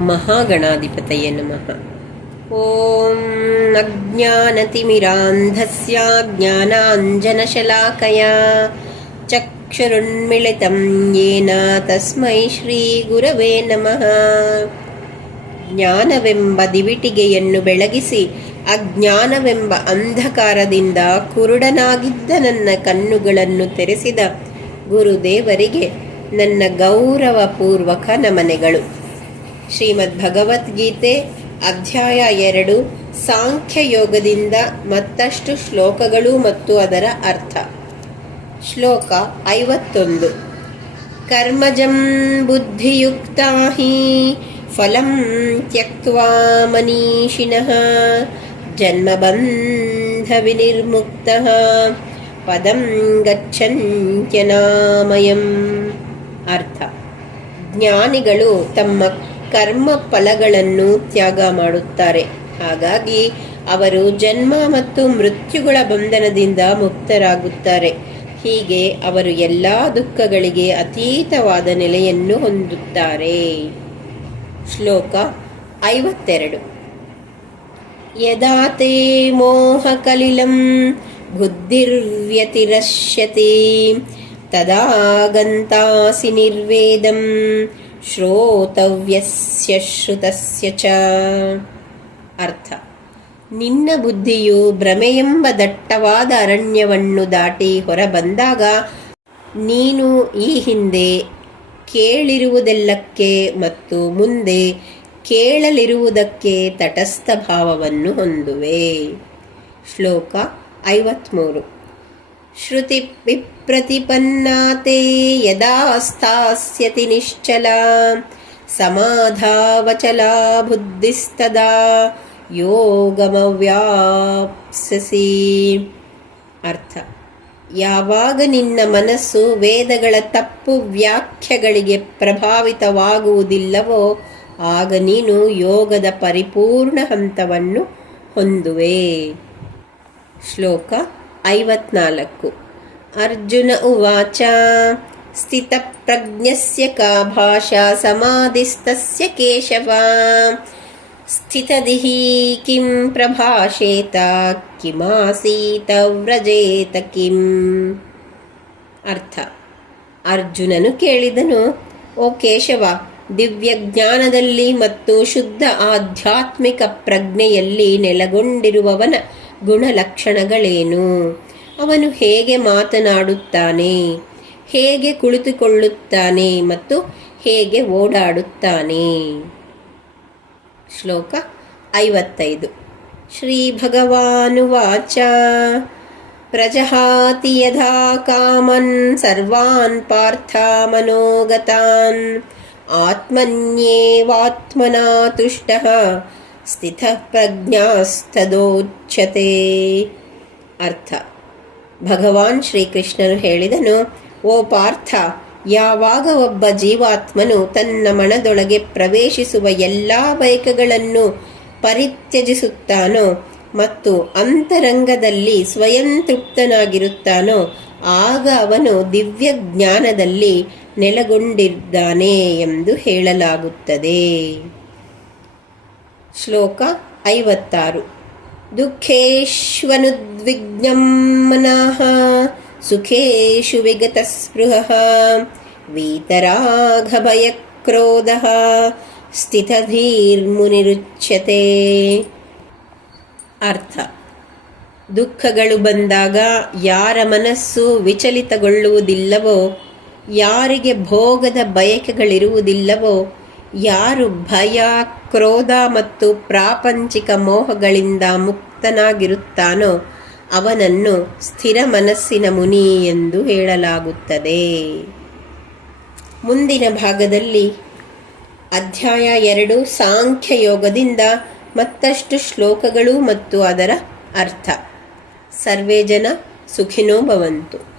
ಮಹಾಗಣಾಧಿಪತಯೇ ನಮಃ. ಓಂ ಅಜ್ಞಾನತಿಮಿರಾಂಧಸ್ಯ ಜ್ಞಾನಾಂಜನಶಲಾಕಯ. ಚಕ್ಷುರುನ್ಮಿಳಿತಂ ಯೇನ ತಸ್ಮೈ ಶ್ರೀಗುರವೇ ನಮಃ. ಜ್ಞಾನವೆಂಬ ದಿವಿಟಿಗೆಯನ್ನು ಬೆಳಗಿಸಿ ಅಜ್ಞಾನವೆಂಬ ಅಂಧಕಾರದಿಂದ ಕುರುಡನಾಗಿದ್ದ ನನ್ನ ಕಣ್ಣುಗಳನ್ನು ತೆರೆಸಿದ ಗುರುದೇವರಿಗೆ ನನ್ನ ಗೌರವಪೂರ್ವಕ ನಮನೆಗಳು. ಶ್ರೀಮದ್ ಭಗವದ್ಗೀತೆ ಅಧ್ಯಾಯ ಎರಡು ಸಾಂಖ್ಯಯೋಗದಿಂದ ಮತ್ತಷ್ಟು ಶ್ಲೋಕಗಳು ಮತ್ತು ಅದರ ಅರ್ಥ. ಶ್ಲೋಕ ಐವತ್ತೊಂದು. ಕರ್ಮಜಂ ಬುದ್ಧಿಯುಕ್ತಾ ಹಿ ಫಲಂ ತ್ಯಕ್ವಾ ಮನೀಷಿಣಃ ಜನ್ಮಬಂಧ ವಿನಿರ್ಮುಕ್ತ ಪದಂ ಗಚ್ಚಂತ್ಯನಾಮಯಂ. ಅರ್ಥ. ಜ್ಞಾನಿಗಳು ತಮ್ಮ ಕರ್ಮ ಫಲಗಳನ್ನು ತ್ಯಾಗ ಮಾಡುತ್ತಾರೆ. ಹಾಗಾಗಿ ಅವರು ಜನ್ಮ ಮತ್ತು ಮೃತ್ಯುಗಳ ಬಂಧನದಿಂದ ಮುಕ್ತರಾಗುತ್ತಾರೆ. ಹೀಗೆ ಅವರು ಎಲ್ಲ ದುಃಖಗಳಿಗೆ ಅತೀತವಾದ ನೆಲೆಯನ್ನು ಹೊಂದುತ್ತಾರೆ. ಶ್ಲೋಕ ಐವತ್ತೆರಡು. ಯದಾತೆ ಮೋಹಕಲಿಲಂ ಬುದ್ಧಿರ್ವ್ಯತಿರಶ್ಯತಿ ತದಾಗಂತಾಸಿ ನಿರ್ವೇದಂ ಶ್ರೋತವ್ಯಸ್ಯ ಶ್ರುತಸ್ಯ ಚ ಅರ್ಥ. ನಿನ್ನ ಬುದ್ಧಿಯು ಭ್ರಮೆಯೆಂಬ ದಟ್ಟವಾದ ಅರಣ್ಯವನ್ನು ದಾಟಿ ಹೊರಬಂದಾಗ ನೀನು ಈ ಹಿಂದೆ ಕೇಳಿರುವುದೆಲ್ಲಕ್ಕೆ ಮತ್ತು ಮುಂದೆ ಕೇಳಲಿರುವುದಕ್ಕೆ ತಟಸ್ಥ ಭಾವವನ್ನು ಹೊಂದುವೆ. ಶ್ಲೋಕ ಐವತ್ಮೂರು. ಶ್ರುತಿ ಯದಾ ಸ್ಥಾಸ್ಯತಿ ನಿಶ್ಚಲ ಸಮಾಧಾವಚಲಾ ಬುದ್ಧಿಸ್ತದಾ ಯೋಗಮವ್ಯಾಪ್ಸಸಿ ಅರ್ಥ ಯಾವಾಗ ನಿನ್ನ ಮನಸ್ಸು ವೇದಗಳ ತಪ್ಪು ವ್ಯಾಖ್ಯಗಳಿಗೆ ಪ್ರಭಾವಿತವಾಗುವುದಿಲ್ಲವೋ, ಆಗ ನೀನು ಯೋಗದ ಪರಿಪೂರ್ಣ ಹಂತವನ್ನು ಹೊಂದುವೆ. ಶ್ಲೋಕ ಐವತ್ನಾಲ್ಕು. ಅರ್ಜುನ ಉವಾಚ, ಸ್ಥಿತಪ್ರಜ್ಞಸ್ಯ ಕಾ ಭಾಷಾ ಸಮಾಧಿಸ್ತಸ್ಯ ಕೇಶವ. ಸ್ಥಿತದಿಃ ಕಿಂ ಪ್ರಭಾಷೇತ, ಕಿಮಾಸೀತ ವ್ರಜೇತ ಕಿಂ. ಅರ್ಥ. ಅರ್ಜುನನು ಕೇಳಿದನು, ಓ ಕೇಶವ ದಿವ್ಯ ಜ್ಞಾನದಲ್ಲಿ ಮತ್ತು ಶುದ್ಧ ಆಧ್ಯಾತ್ಮಿಕ ಪ್ರಜ್ಞೆಯಲ್ಲಿ ನೆಲೆಗೊಂಡಿರುವವನ ಗುಣಲಕ್ಷಣಗಳೇನು? ಅವನು ಹೇಗೆ ಮಾತನಾಡುತ್ತಾನೆ? ಹೇಗೆ ಕುಳಿತುಕೊಳ್ಳುತ್ತಾನೆ ಮತ್ತು ಹೇಗೆ ಓಡಾಡುತ್ತಾನೆ? ಶ್ಲೋಕ ಐವತ್ತೈದು. ಶ್ರೀ ಭಗವಾನುವಾಚ ಪ್ರಜಹಾತಿ ಯಥಾ ಕಾಮನ್ ಸರ್ವಾನ್ ಪಾರ್ಥ ಮನೋಗತಾನ್. ಆತ್ಮನ್ಯೇವಾತ್ಮನಾ ತುಷ್ಟಃ. ಸ್ಥಿತಃ ಪ್ರಜ್ಞಾಸ್ತದೋಚ್ಯತೆ ಅರ್ಥ. ಭಗವಾನ್ ಶ್ರೀಕೃಷ್ಣನು ಹೇಳಿದನು, ಓ ಪಾರ್ಥ, ಯಾವಾಗ ಒಬ್ಬ ಜೀವಾತ್ಮನು ತನ್ನ ಮನದೊಳಗೆ ಪ್ರವೇಶಿಸುವ ಎಲ್ಲ ಬಯಕೆಗಳನ್ನು ಪರಿತ್ಯಜಿಸುತ್ತಾನೋ ಮತ್ತು ಅಂತರಂಗದಲ್ಲಿ ಸ್ವಯಂ ತೃಪ್ತನಾಗಿರುತ್ತಾನೋ, ಆಗ ಅವನು ದಿವ್ಯ ಜ್ಞಾನದಲ್ಲಿ ನೆಲೆಗೊಂಡಿದ್ದಾನೆ ಎಂದು ಹೇಳಲಾಗುತ್ತದೆ. ಶ್ಲೋಕ ಐವತ್ತಾರು. ದುಃಖೇಶ್ವನುದ್ವಿಗ್ನಂ ಮನಃ, ಸುಖೇಶು ವಿಗತಸ್ಪೃಹಃ ವೀತರಾಘಭಯಕ್ರೋಧಃ ಸ್ಥಿತಧೀರ್ಮುನಿರುಚ್ಯತೆ. ಅರ್ಥ. ದುಃಖಗಳು ಬಂದಾಗ ಯಾರ ಮನಸ್ಸು ವಿಚಲಿತಗೊಳ್ಳುವುದಿಲ್ಲವೋ, ಯಾರಿಗೆ ಭೋಗದ ಬಯಕೆಗಳಿರುವುದಿಲ್ಲವೋ ಯಾರು ಭಯ, ಕ್ರೋಧ ಮತ್ತು ಪ್ರಾಪಂಚಿಕ ಮೋಹಗಳಿಂದ ಮುಕ್ತನಾಗಿರುತ್ತಾನೋ ಅವನನ್ನು ಸ್ಥಿರ ಮನಸ್ಸಿನ ಮುನಿ ಎಂದು ಹೇಳಲಾಗುತ್ತದೆ. ಮುಂದಿನ ಭಾಗದಲ್ಲಿ ಅಧ್ಯಾಯ ಎರಡು ಸಾಂಖ್ಯಯೋಗದಿಂದ ಮತ್ತಷ್ಟು ಶ್ಲೋಕಗಳು ಮತ್ತು ಅದರ ಅರ್ಥ. ಸರ್ವೇ ಜನ ಸುಖಿನೋ ಭವಂತು.